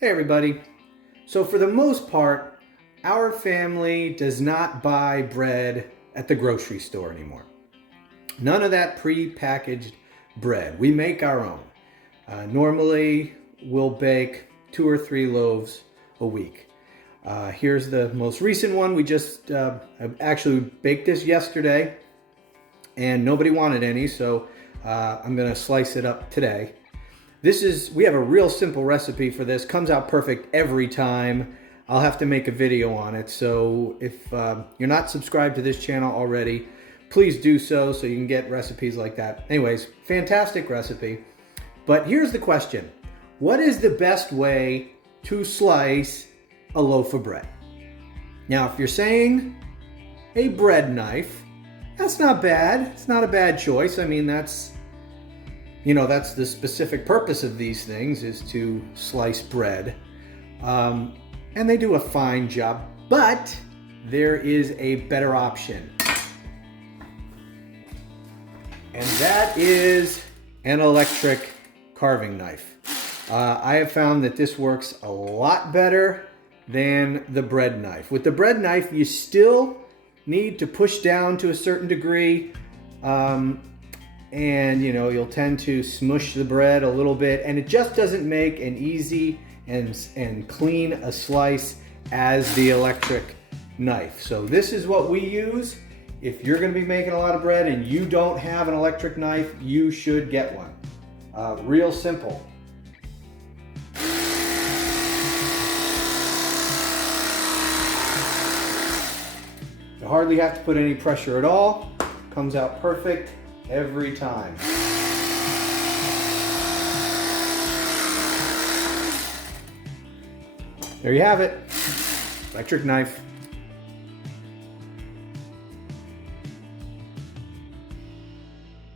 Hey everybody. So for the most part, our family does not buy bread at the grocery store anymore. None of that pre-packaged bread. We make our own. Normally, we'll bake 2 or 3 loaves a week. Here's the most recent one. We just actually baked this yesterday and nobody wanted any, so I'm gonna slice it up today. We have a real simple recipe for this. Comes out perfect every time. I'll have to make a video on it. So if you're not subscribed to this channel already, please do so you can get recipes like that. Anyways, fantastic recipe. But here's the question. What is the best way to slice a loaf of bread? Now, if you're saying a bread knife, that's not bad. It's not a bad choice. I mean, that's the specific purpose of these things, is to slice bread. And they do a fine job, but there is a better option. And that is an electric carving knife. I have found that this works a lot better than the bread knife. With the bread knife, you still need to push down to a certain degree. And you'll tend to smush the bread a little bit, and it just doesn't make an easy and clean a slice as the electric knife. So this is what we use. If you're going to be making a lot of bread and you don't have an electric knife, you should get one. Real simple. You hardly have to put any pressure at all. Comes out perfect every time. There you have it. Electric knife.